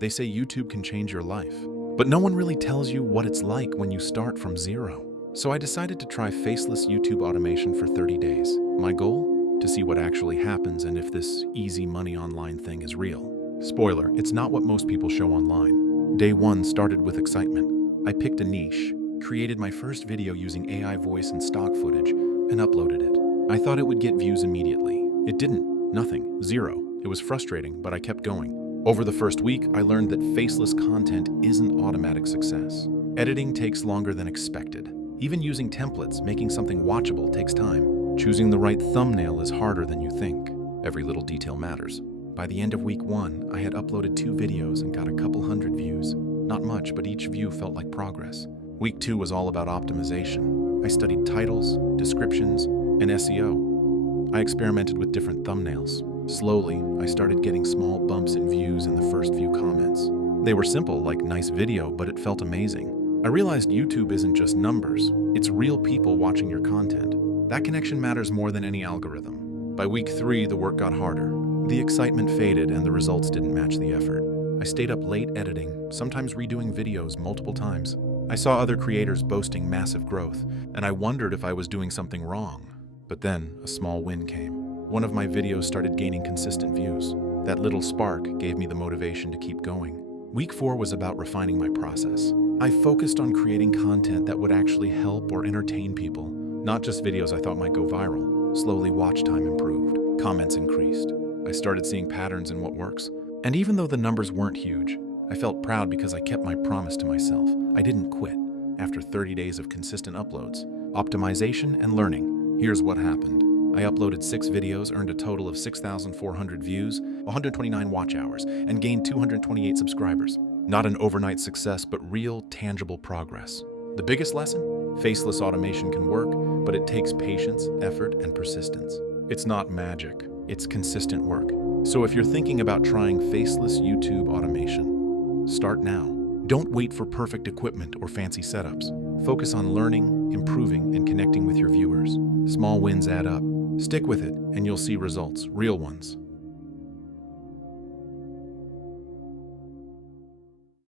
They say YouTube can change your life, but no one really tells you what it's like when you start from zero. So I decided to try Faceless YouTube automation for 30 days. My goal? To see what actually happens and if this easy money online thing is real. Spoiler, it's not what most people show online. Day one started with excitement. I picked a niche, created my first video using AI voice and stock footage, and uploaded it. I thought it would get views immediately. It didn't. Nothing. Zero. It was frustrating, but I kept going. Over the first week, I learned that faceless content isn't automatic success. Editing takes longer than expected. Even using templates, making something watchable takes time. Choosing the right thumbnail is harder than you think. Every little detail matters. By the end of week one, I had uploaded 2 videos and got a couple hundred views. Not much, but each view felt like progress. Week 2 was all about optimization. I studied titles, descriptions, and SEO. I experimented with different thumbnails. Slowly, I started getting small bumps in views in the first few comments. They were simple, like nice video, but it felt amazing. I realized YouTube isn't just numbers, it's real people watching your content. That connection matters more than any algorithm. By week 3, the work got harder. The excitement faded and the results didn't match the effort. I stayed up late editing, sometimes redoing videos multiple times. I saw other creators boasting massive growth, and I wondered if I was doing something wrong. But then, a small win came. One of my videos started gaining consistent views. That little spark gave me the motivation to keep going. Week 4 was about refining my process. I focused on creating content that would actually help or entertain people, not just videos I thought might go viral. Slowly, watch time improved. Comments increased. I started seeing patterns in what works. And even though the numbers weren't huge, I felt proud because I kept my promise to myself. I didn't quit. After 30 days of consistent uploads, optimization, and learning, here's what happened. I uploaded 6 videos, earned a total of 6,400 views, 129 watch hours, and gained 228 subscribers. Not an overnight success, but real, tangible progress. The biggest lesson? Faceless automation can work, but it takes patience, effort, and persistence. It's not magic, it's consistent work. So if you're thinking about trying faceless YouTube automation, start now. Don't wait for perfect equipment or fancy setups. Focus on learning, improving, and connecting with your viewers. Small wins add up. Stick with it, and you'll see results, real ones.